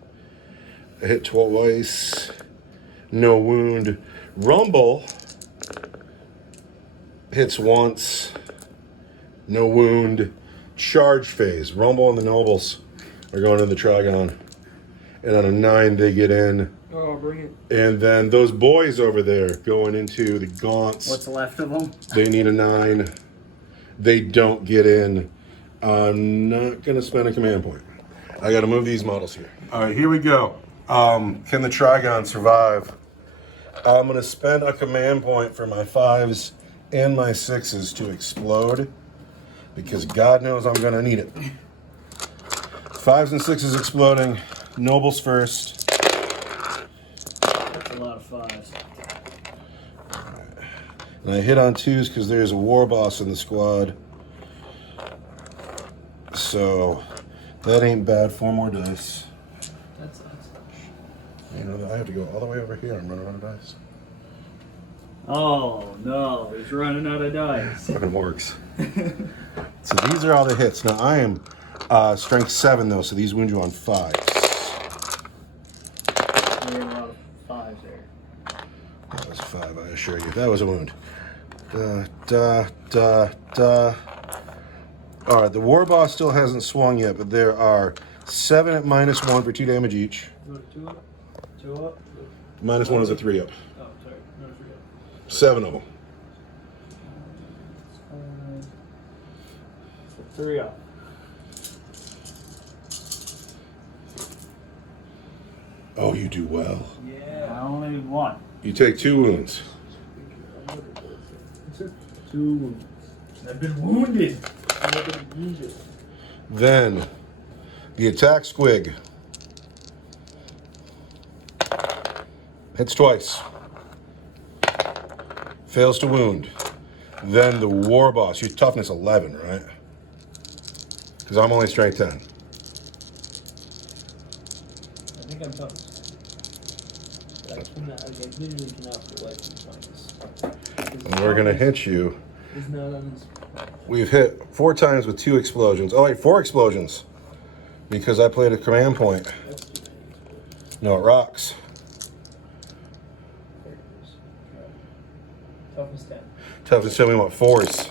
I hit twice. No wound. Rumble hits once. No wound. Charge phase. Rumble and the nobles are going in the Trigon. And on a 9, they get in. Oh, bring it. And then those boys over there going into the gaunts. What's left of them? They need a 9. They don't get in. I'm not going to spend a command point. I got to move these models here. All right, here we go. Can the Trigon survive? I'm going to spend a command point for my 5s and my 6s to explode, because God knows I'm going to need it. 5s and 6s exploding. Nobles first. That's a lot of 5s. And I hit on 2s because there's a war boss in the squad. So that ain't bad. 4 more dice. That sucks. You know, I have to go all the way over here and run out of dice. Oh, no. He's running out of dice. Fucking works. So these are all the hits. Now I am strength 7 though, so these wound you on 5s. There are a lot of 5s That was a wound. All right, the war boss still hasn't swung yet, but there are 7 at -1 for 2 damage each. You want 2 up? 2 up? -1 is a 3 up. Oh, sorry. No, I forgot. 7 of them. 3 up. Oh, you do well. Yeah. I only need 1. You take 2 wounds. 2 wounds. I've been wounded. I've been wounded. Then, the attack squig. Hits twice. Fails to wound. Then the war boss. Your toughness 11, right? Because I'm only strength 10. I think I'm tough. I literally cannot for life And we're going to hit you. It's not on this. We've hit 4 times with 2 explosions. Oh, wait, 4 explosions. Because I played a command point. No, it rocks. Toughness 10. Toughness 10, we want 4s.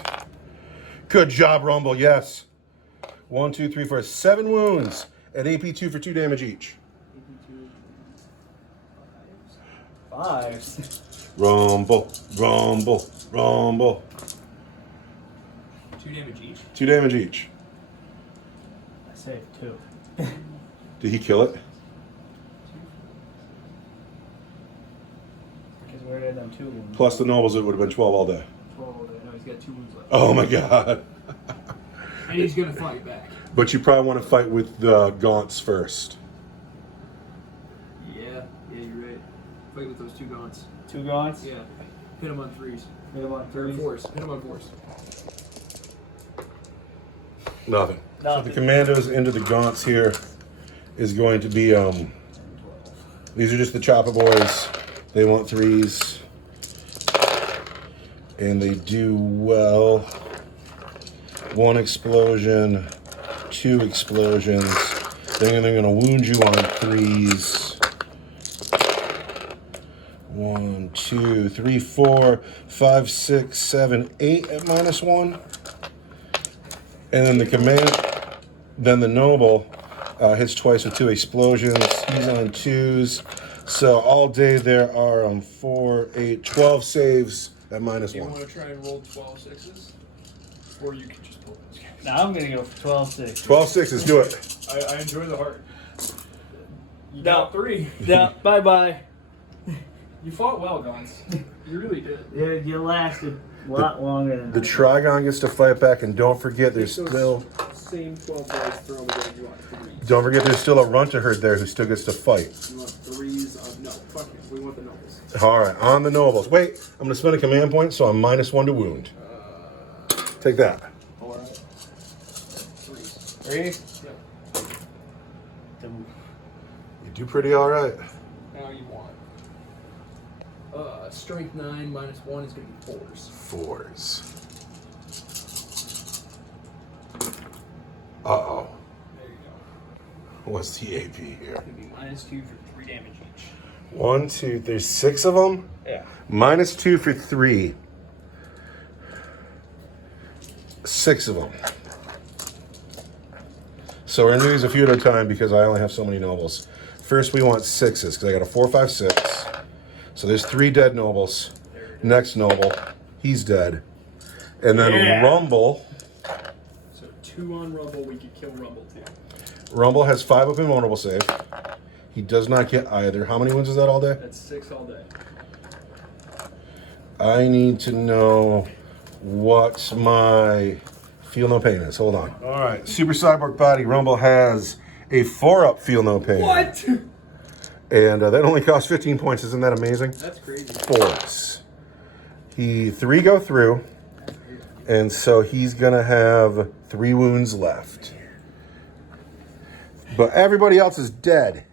Good job, Rumble, yes. 1, 2, 3, 4, 7 wounds at AP 2 for 2 damage each. 5. Rumble, rumble, rumble. 2 damage each. 2 damage each. I saved 2. Did he kill it? Because we already had them 2 wounds. Plus the nobles, it would have been 12 all day. 12 all day. No, he's got 2 wounds left. Oh my god. And he's gonna fight back. But you probably want to fight with the gaunts first. Yeah, you're right. Fight with those 2 gaunts. 2 gaunts? Yeah. Hit him on 3s. Hit him on Or 3s. 4s. Hit him on 4s. Nothing. So the Nothing. commandos into the gaunts here is going to be, these are just the chopper boys. They want 3s. And they do well. 1 explosion, 2 explosions. Then they're going to wound you on 3s. 1, 2, 3, 4, 5, 6, 7, 8 at -1. And then then the noble hits twice with 2 explosions. He's on 2s. So all day there are 4, 8, 12 saves at -1. Do you want to try and roll 12 6s? Or you can just pull those guys. Now I'm going to go for 12-6. 12 6s, do it. I enjoy the heart. You No. got 3. Yeah, bye-bye. You fought well, Guns. You really did. You lasted a lot longer than The Trigon gets to fight back, and don't forget there's Take still those same 12 dice, throw them again. You want 3s. don't forget there's still a runter herd there who still gets to fight. You want 3s? No, fuck it. We want the nobles. All right, on the nobles. Wait, I'm going to spend a command point, so I'm -1 to wound. Take that. All right. 3s. 3? Yep. You do pretty all right. Now you want. Strength 9 -1 is going to be 4s. 4s. Uh-oh. There you go. What's the AP here? It's going to be -2 for 3 damage each. 1, 2, there's 6 of them? Yeah. -2 for 3. 6 of them. So we're going to do these a few at a time because I only have so many nobles. First we want 6s because I got a 4, 5, 6. So there's 3 dead nobles. Next noble, he's dead. And then Rumble. So 2 on Rumble, we could kill Rumble too. Rumble has 5 up invulnerable save. He does not get either. How many wounds is that all day? That's 6 all day. I need to know what my feel no pain is. Hold on. All right, Super Cyborg Body. Rumble has a 4-up feel no pain. What? And that only costs 15 points. Isn't that amazing? That's crazy. 4s. 3 go through, and so he's gonna have 3 wounds left. But everybody else is dead.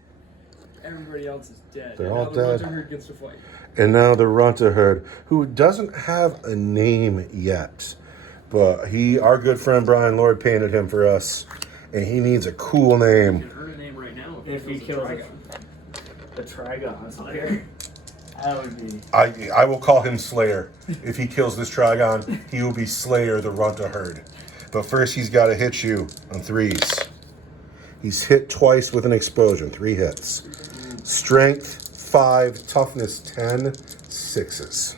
Everybody else is dead. They're And all now the dead. Runter Herd gets to fight. And now the Runter Herd, who doesn't have a name yet, but our good friend Brian Lord painted him for us, and he needs a cool You name. can earn a name right now If he kills Trigon. the Trigons here. That would be. I will call him Slayer. If he kills this Trigon, he will be Slayer, the Runta herd. But first, he's got to hit you on 3s. He's hit twice with an explosion. 3 hits. Strength 5, toughness 10, 6s.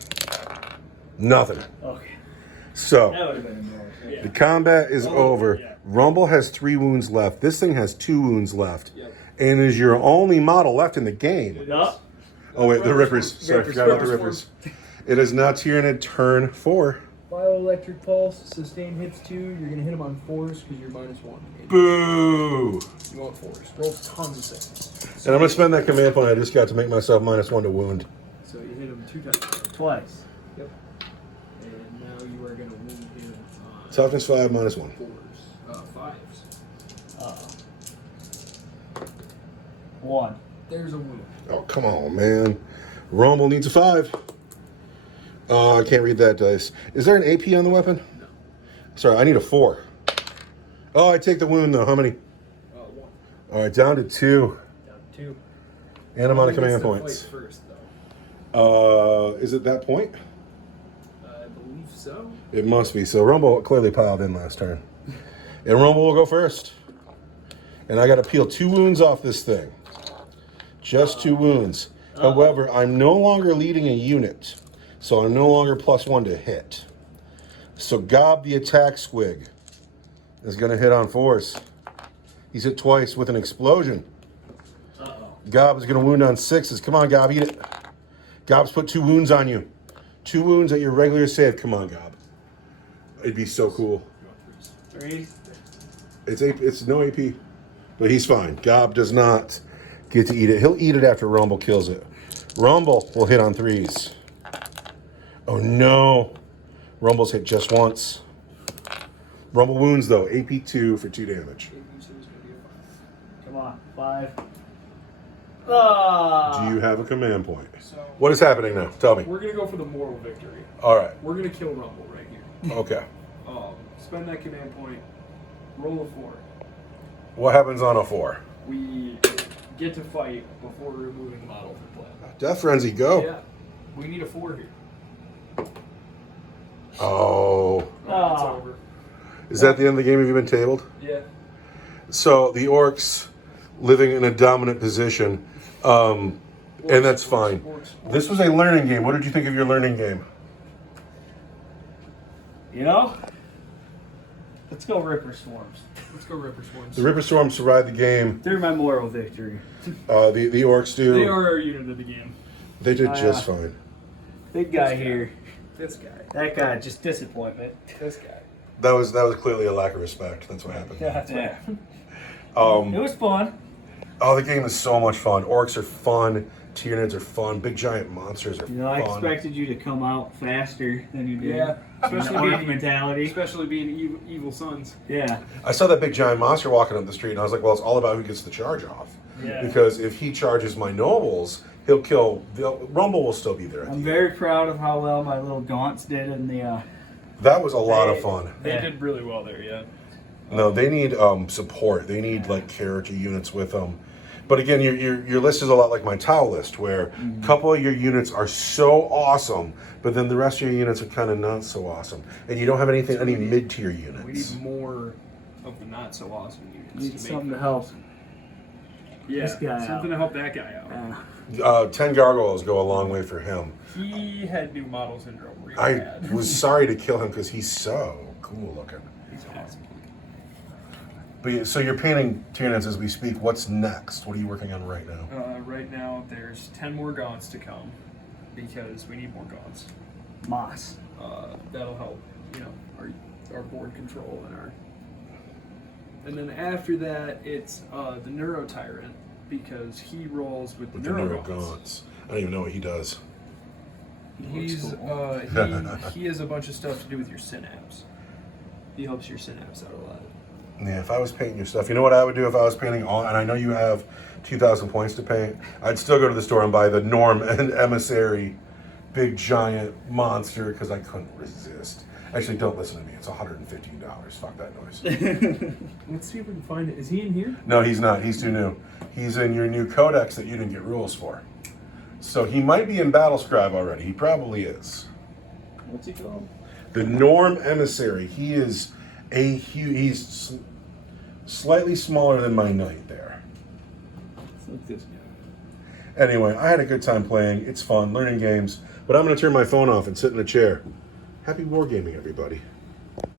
Nothing. Okay. So That would have been embarrassing. Yeah. the combat is over. yeah. Rumble has 3 wounds left. This thing has 2 wounds left. Yep. And is your only model left in the game. No. Oh wait, the Rippers. Sorry, I Rippers, forgot about the Rippers. Rippers. It is now Tyranid turn 4. Bioelectric pulse, sustain hits 2. You're gonna hit him on 4s because you're -1. Boo! You want 4s. Roll tons of 6s. And I'm gonna spend that command point I just got to make myself -1 to wound. So you hit him 2 times. Twice. Yep. And now you are gonna wound him on Toughness 5, -1. 4s. 5s. 1. There's a wound. Oh, come on, man. Rumble needs a 5. I can't read that dice. Is there an AP on the weapon? No. Sorry, I need a 4. Oh, I take the wound though. How many? 1. All right, down to 2. Down 2. And I'm out of Who gets command to points. fight first, though? Is it that point? I believe so. It must be. So Rumble clearly piled in last turn. And Rumble will go first. And I got to peel 2 wounds off this thing. Just 2 wounds. However, I'm no longer leading a unit. So I'm no longer +1 to hit. So Gob the attack squig is going to hit on 4s. He's hit twice with an explosion. Gob is going to wound on 6s. Come on, Gob, eat it. Gob's put 2 wounds on you. 2 wounds at your regular save. Come on, Gob. It'd be so cool. 3. It's no AP, but he's fine. Gob does not get to eat it. He'll eat it after Rumble kills it. Rumble will hit on 3s. Oh no. Rumble's hit just once. Rumble wounds though. AP 2 for 2 damage. Come on. 5. Ah. Do you have a command point? So What is happening now? Tell me. we're gonna go for the moral victory. All right. We're gonna kill Rumble right here. Okay. Spend that command point. Roll a 4. What happens on a 4? We get to fight before removing the model from play. Death Frenzy, go. Yeah. We need a 4 here. Oh. It's Ah. over. Is that the end of the game? Have you been tabled? Yeah. So the Orks living in a dominant position, and that's fine. This was a learning game. What did you think of your learning game? You know? Let's go Ripper Swarms. Let's go Ripper Swarms. The Ripper Storm survived the game. Through my moral victory. The Orks do. They are our unit of the game. They did just fine. Big guy here. This guy. That guy, just disappointment. This guy. That was clearly a lack of respect. That's what happened. Yeah, that's right. Um, It was fun. oh, the game is so much fun. Orks are fun. Tyranids are fun. Big giant monsters are You know, I fun. expected you to come out faster than you did. Yeah. Especially Especially Orc being, mentality. especially being evil sons. Yeah. I saw that big giant monster walking up the street, and I was like, well, it's all about who gets the charge off. Yeah. Because if he charges my nobles, he'll kill. Rumble will still be there. At I'm the very proud of how well my little gaunts did in the. end. That was a lot of fun. They Yeah. did really well there, yeah. No, they need support. They need like character units with them. But again, your list is a lot like my Tau list, where a couple of your units are so awesome, but then the rest of your units are kind of not so awesome, and you don't have any mid-tier We units. need more of the not so awesome units. Need make something to them help. awesome. Yeah, this guy something out. to help that guy out. 10 gargoyles go a long way for him. He had new model syndrome really I bad. was sorry to kill him because he's so cool looking. He's awesome. So you're painting Tyranids as we speak. What's next? What are you working on right now? Right now, there's 10 more gaunts to come because we need more gaunts. Moss. That'll help, our board control and our. And then after that, it's the Neuro Tyrant because he rolls with the With the Neuro Neuro Gaunts. Gaunts. I don't even know what he does. He's he has a bunch of stuff to do with your synapse. He helps your synapse out a lot. Yeah, if I was painting your stuff, you know what I would do if I was painting all, and I know you have 2,000 points to paint, I'd still go to the store and buy the Norm and Emissary big giant monster because I couldn't resist. Actually, don't listen to me. It's $115. Fuck that noise. Let's see if we can find it. Is he in here? No, he's not. He's too new. He's in your new codex that you didn't get rules for. So he might be in Battlescribe already. He probably is. What's he called? The Norm Emissary. He is a huge. He's slightly smaller than my knight there. Let's look this guy. Anyway, I had a good time playing. It's fun, learning games. But I'm going to turn my phone off and sit in a chair. Happy wargaming, everybody.